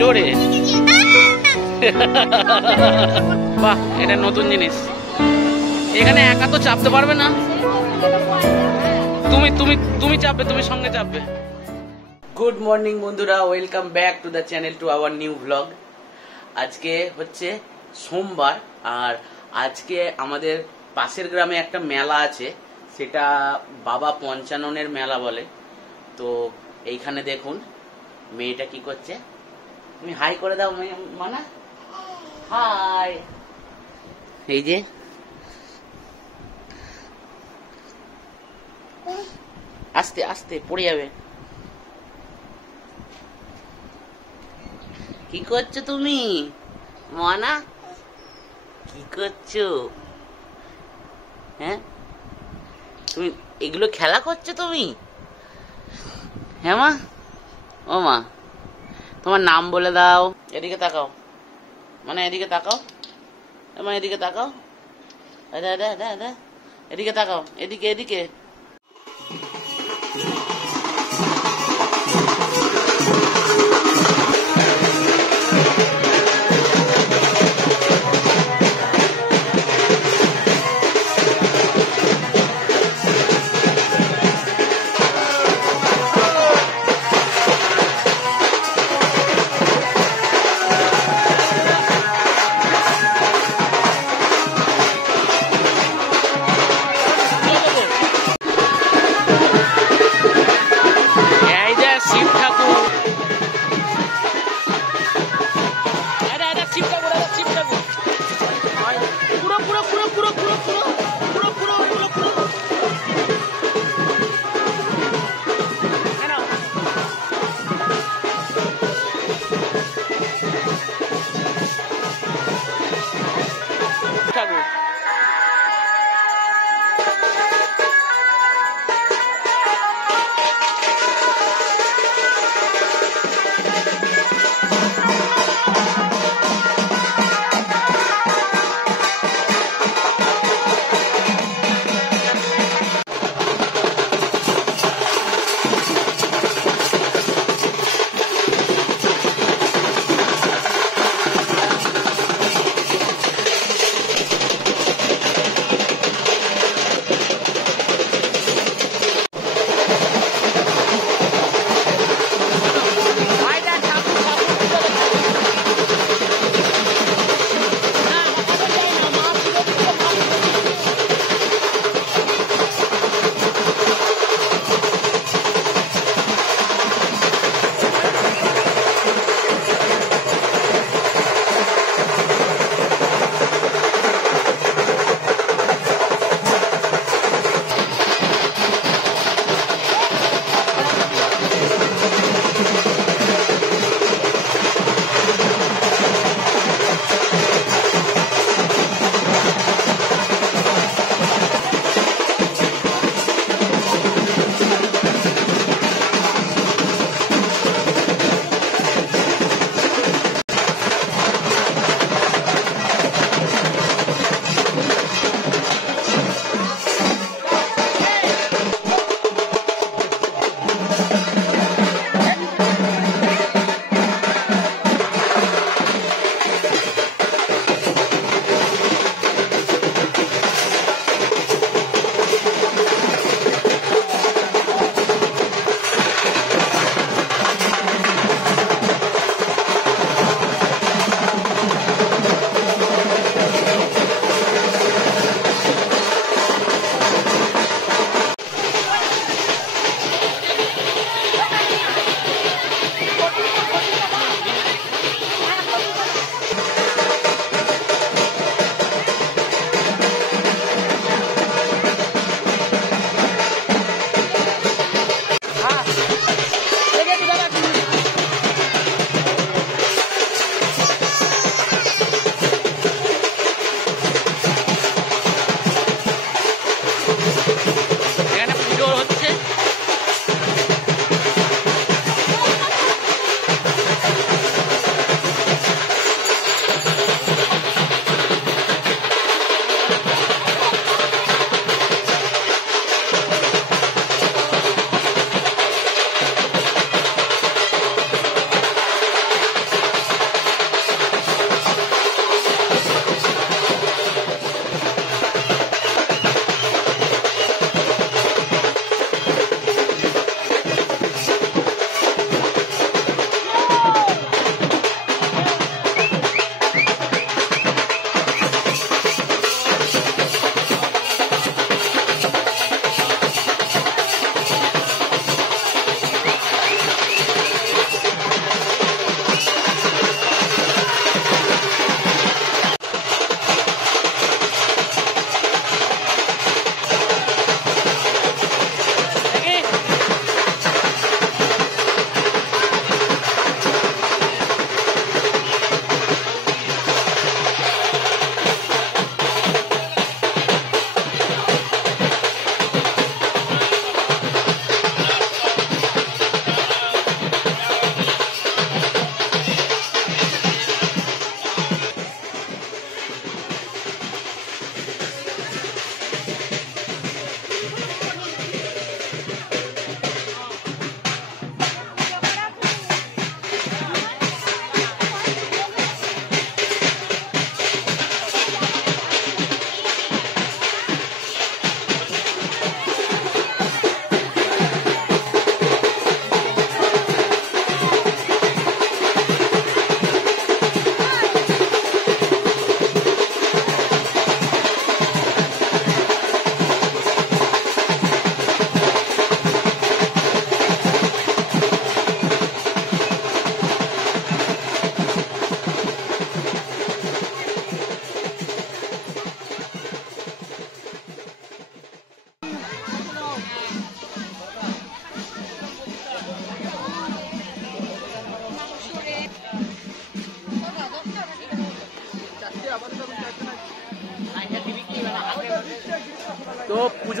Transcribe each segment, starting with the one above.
জোরে। বাহ, এটা নতুন জিনিস। এখানে একা তো চাপতে পারবে না। তুমি তুমি তুমি চাপবে, তুমি সঙ্গে চাপবে। গুড মর্নিং বন্ধুরা, welcome back to the channel, to our new blog. আজকে হচ্ছে সোমবার, আর আজকে আমাদের পাশের গ্রামে একটা মেলা আছে, সেটা বাবা পঞ্চাননের মেলা বলে। তো এইখানে দেখুন মেয়েটা কি করছে। তুমি হাই করে দাও মানা, হাই। এই যে আস্তে আস্তে পড়ে যাবে। কি করছো তুমি মানা, কি করছো? হ্যাঁ, তুমি এগুলো খেলা করছো তুমি? হ্যাঁ মা, ও মা, তোমার নাম বলে দাও। এদিকে তাকাও, মানে এদিকে তাকাও, মানে এদিকে তাকাও, এদিকে তাকাও, এদিকে এদিকে।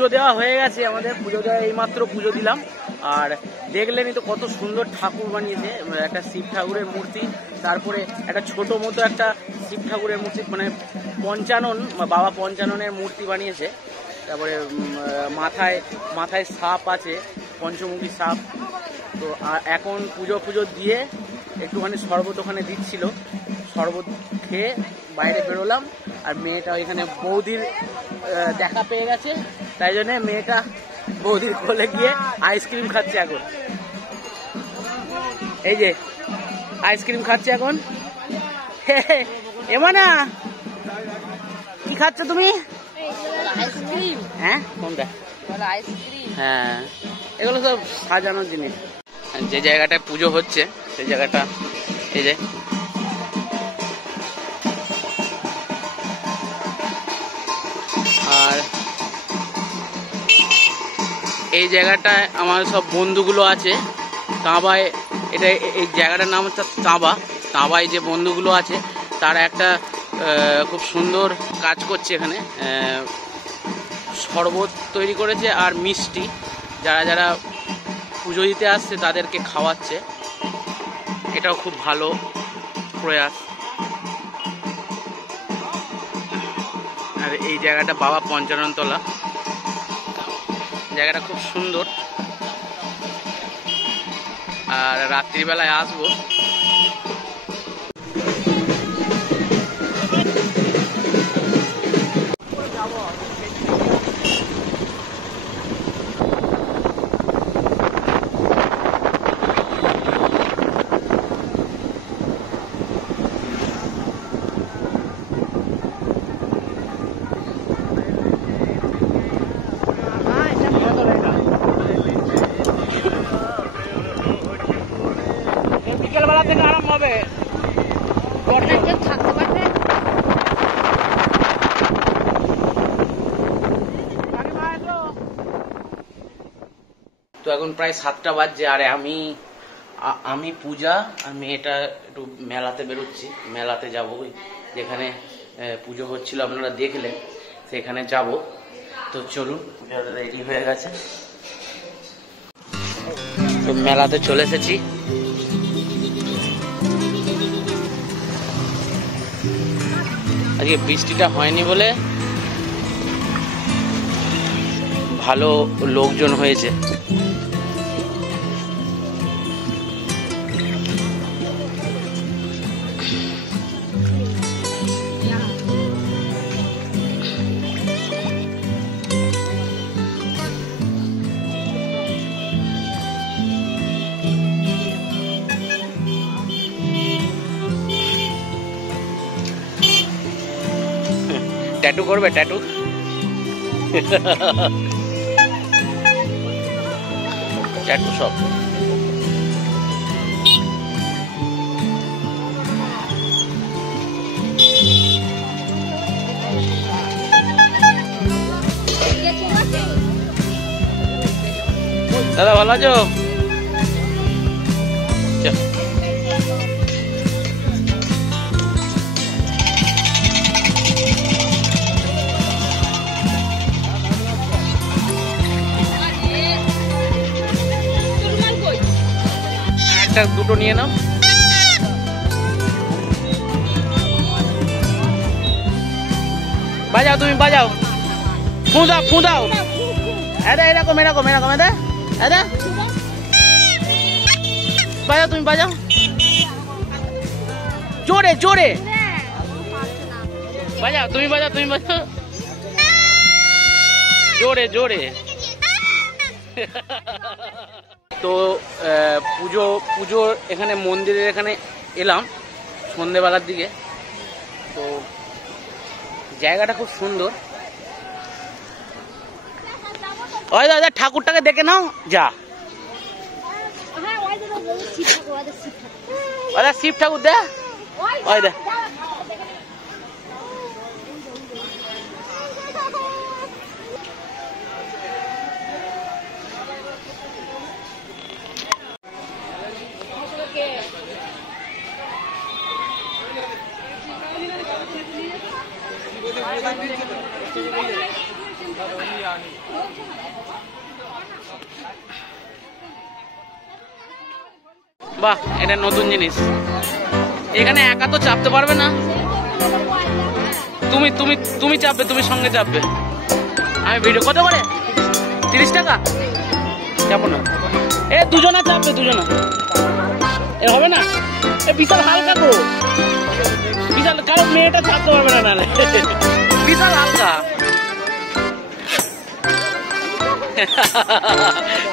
পুজো দেওয়া হয়ে গেছে আমাদের, পুজো দেওয়া এইমাত্র পুজো দিলাম। আর দেখলেনই তো কত সুন্দর ঠাকুর বানিয়েছে, একটা শিব ঠাকুরের মূর্তি, তারপরে একটা ছোট মতো একটা শিব ঠাকুরের মূর্তি, মানে পঞ্চানন, বাবা পঞ্চাননের মূর্তি বানিয়েছে। তারপরে মাথায় সাপ আছে, পঞ্চমুখী সাপ। তো এখন পুজো দিয়ে একটুখানি শরবত ওখানে দিচ্ছিল, শরবত খেয়ে বাইরে বেরোলাম। আর মেয়েটা ওইখানে বৌদির দেখা পেয়ে গেছে, তাই জন্য মেয়েটা বৌদির কোলে গিয়ে আইসক্রিম খাচ্ছে এখন। এই যে আইসক্রিম খাচ্ছে এখন। এমানা, কি খাচ্ছ তুমি? আইসক্রিম। হ্যাঁ, কোনটা? আইসক্রিম। হ্যাঁ, এগুলো সব সাজানোর জিনিস। যে জায়গাটায় পুজো হচ্ছে সেই জায়গাটা এই যে, আর এই জায়গাটায় আমার সব বন্ধুগুলো আছে তাঁবায়। এটা এই জায়গাটার নাম হচ্ছে তাঁবায় যে বন্ধুগুলো আছে তারা একটা খুব সুন্দর কাজ করছে এখানে, শরবত তৈরি করেছে আর মিষ্টি, যারা যারা পুজো দিতে আসছে তাদেরকে খাওয়াচ্ছে। এটাও খুব ভালো প্রয়াস। আর এই জায়গাটা বাবা পঞ্চাননতলা, জায়গাটা খুব সুন্দর। আর রাত্রিবেলায় আসবো। বিকেলবেলা থেকে আরাম হবে, থাকতে পারবে। তো এখন প্রায় 7টা বাজছে। আর আমি পূজা আর মেয়েটা একটু মেলাতে বেরোচ্ছি, মেলাতে যাবো, যেখানে পুজো হচ্ছিল আপনারা দেখলেন, সেখানে যাব। তো চলুন, রেডি হয়ে গেছে, তো মেলাতে চলে এসেছি। আজকে বৃষ্টিটা হয়নি বলে ভালো লোকজন হয়েছে। ট্যাটু করবে? ট্যাটু ট্যাটু সব। দাদা ভালো আছো? একটা দুটো নিয়ে নাও। বাজাও, তুমি বাজাও, ফুঁদাও ফুঁদাও। এটা এরকম এরকম এরকম, এটা এটা বাজাও, তুমি বাজাও জোরে জোরে বাজাও, তুমি বাজাও, তুমি বাজাও জোরে জোরে। তো পুজো এখানে মন্দিরের এখানে এলাম সন্ধেবেলার দিকে। তো জায়গাটা খুব সুন্দর। ওই দাদা ঠাকুরটাকে দেখে নাও, যা শিব ঠাকুর দে, ওই দে। বাহ, এটা নতুন জিনিস। এখানে একা তো চাপতে পারবে না, তুমি তুমি তুমি চাপবে, তুমি সঙ্গে চাপবে। আমি ভিডিও কত করে? 30 টাকা। চাপো না, এ দুজনা চাপবে, দুজনা। এ হবে না, এ বিশাল হালকা তো, বিশাল, কারণ মেয়েটা চাপতে পারবে না, নাহলে বিশাল হালকা।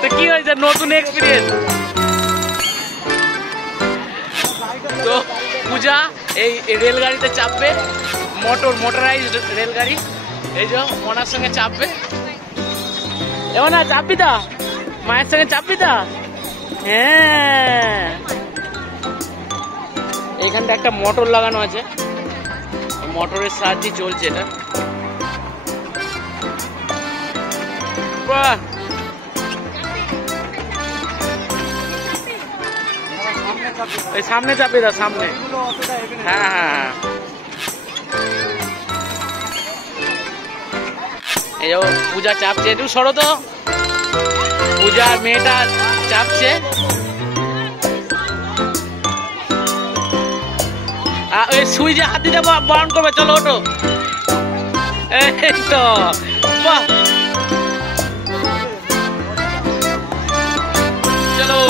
তো কি হয়েছে, নতুন এক্সপিরিয়েন্স। তো পূজা এই রেলগাড়িতে চাপবে, মোটরাইজড রেলগাড়ি। এই যে ওনার সঙ্গে চাপবে। এবার না চাপবি তা, মায়ের সঙ্গে চাপবি তা। হ্যাঁ, এখানটা একটা মোটর লাগানো আছে, মোটরের সাহায্যে চলছে এটা। বাহ, এই সামনে চাপি দা, সামনে। হ্যাঁ হ্যাঁ হ্যাঁ, এই যে পূজা চাপছে, একটু সরো তো। পূজার মেয়েটা চাপছে। ওই সুইচে হাত দিতে বারণ করবে, চলো ওঠো। এই তো, বাহ, চলো।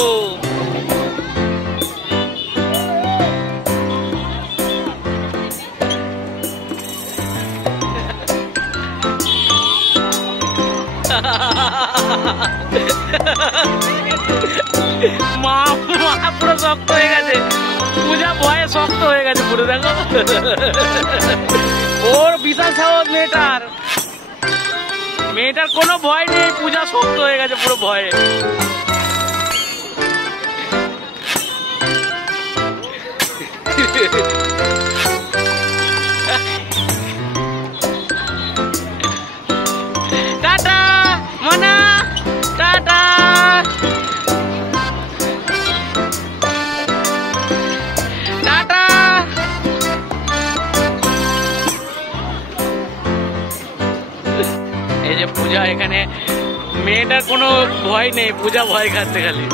মা পুরো শক্ত হয়ে গেছে, পূজা ভয়ে শক্ত হয়ে গেছে পুরো, দেখো। ওর বিশাল সাহস মেয়েটার কোনো ভয় নেই, পূজা শক্ত হয়ে গেছে পুরো ভয়ে। টাটা মনা, টাটা। টাটা। এই যে পূজা, এখানে মেয়েটার কোনো ভয় নেই, পূজা ভয় খাচ্ছে খালি।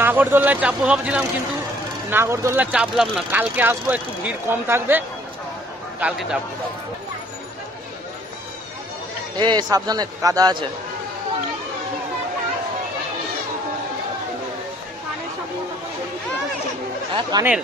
নাগরদোল্লায় চাপবো ভাবছিলাম, কিন্তু নাগরদোল্লা চাপলাম না। কালকে আসবো, একটু ভিড় কম থাকবে, কালকে চাপবো। এ সাবধানে, কাদা আছে। হ্যাঁ, কানের।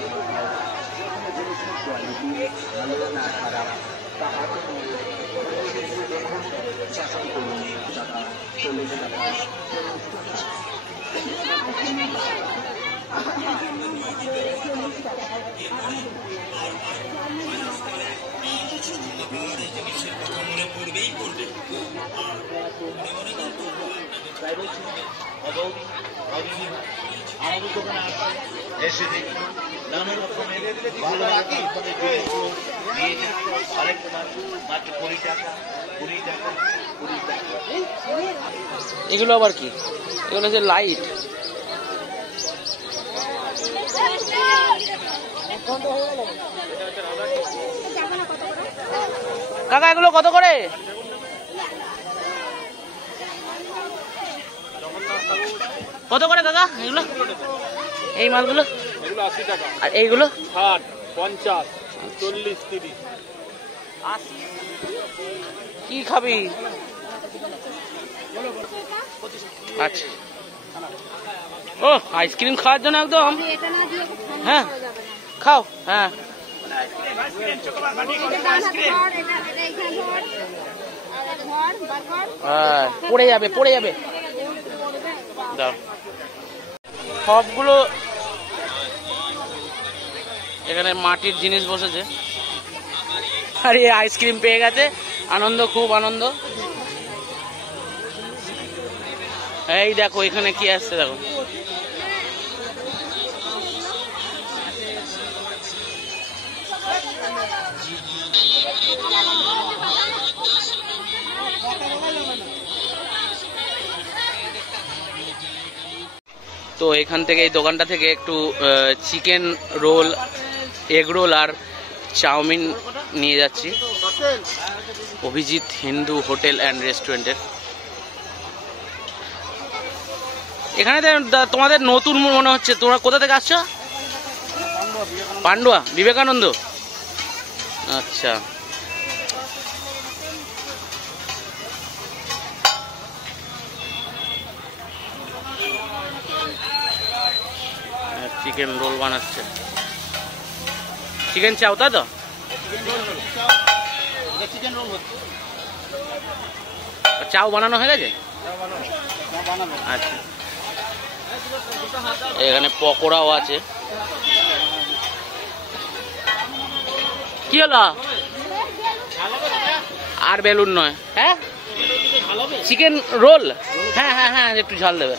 এগুলো আবার কি? এগুলো হচ্ছে লাইট। কাকা এগুলো কত করে? কত করে কাকা এগুলো? এই মালগুলো? এগুলো 80 টাকা। আর এইগুলো? 60, 50, 40, 30, 80। কি খাবি? আচ্ছা, ও আইসক্রিম খাওয়ার জন্য একদম। হ্যাঁ খাও। হ্যাঁ, পড়ে যাবে, পড়ে যাবে। দাও। সবগুলো এখানে মাটির জিনিস বসেছে। আর এই আইসক্রিম পেয়ে গেছে, আনন্দ, খুব আনন্দ। এই দেখো এখানে কি আসছে, দেখো তো এখান থেকে, এই দোকানটা থেকে একটু চিকেন রোল, এগ রোল আর চাউমিন নিয়ে যাচ্ছি অভিজিৎ হিন্দু হোটেল অ্যান্ড রেস্টুরেন্টের। এখানে তোমাদের নতুন মনে হচ্ছে, তোমরা কোথা থেকে আসছো? পান্ডুয়া, বিবেকানন্দ। আচ্ছা, চিকেন রোল বানাচ্ছে, চিকেন চাও তা তো? চাও বানানো হয়ে গেছে? আচ্ছা, এখানে পকোড়াও আছে। কি হলো? আর বেলুন নয়, হ্যাঁ চিকেন রোল, হ্যাঁ হ্যাঁ হ্যাঁ একটু ঝাল দেবে।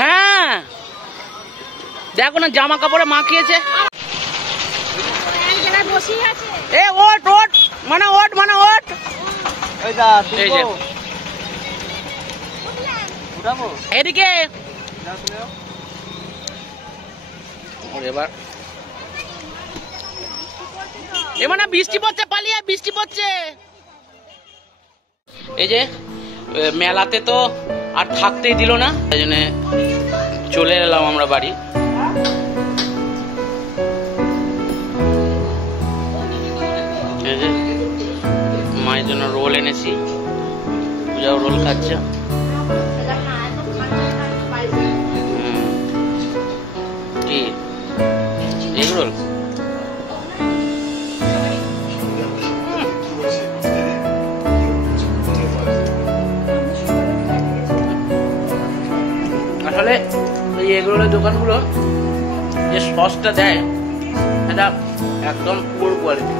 হ্যাঁ দেখো না, জামা কাপড়ে মাখিয়েছে। এ ওট ওট মানে ওট মানে ওট। এদিকে এবার মানে বৃষ্টি পড়ছে, পালিয়ে বৃষ্টি পড়ছে। এই যে মেলাতে তো আর থাকতেই দিল না, তাই জন্য চলে এলাম আমরা বাড়ি। এই যে মায়ের জন্য রোল এনেছি, পূজাও রোল খাচ্ছে। কি এগ রোল? আসলে এই এগরোলের দোকানগুলো যে সসটা দেয় এটা একদম পুর কোয়ালিটি,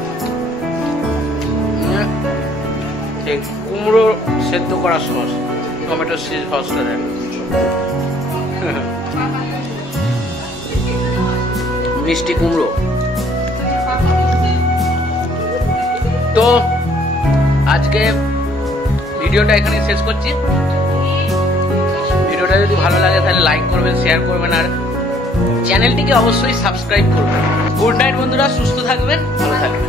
ঠিক কুমড়ো সেদ্ধ করা সস, টমেটো সসটা দেয়। মিষ্টি কুমড়ো। তো আজকে ভিডিওটা এখানে শেষ করছি। ভিডিওটা যদি ভালো লাগে তাহলে লাইক করবেন, শেয়ার করবেন আর চ্যানেলটিকে অবশ্যই সাবস্ক্রাইব করবেন। গুড নাইট বন্ধুরা, সুস্থ থাকবেন, ভালো থাকবেন।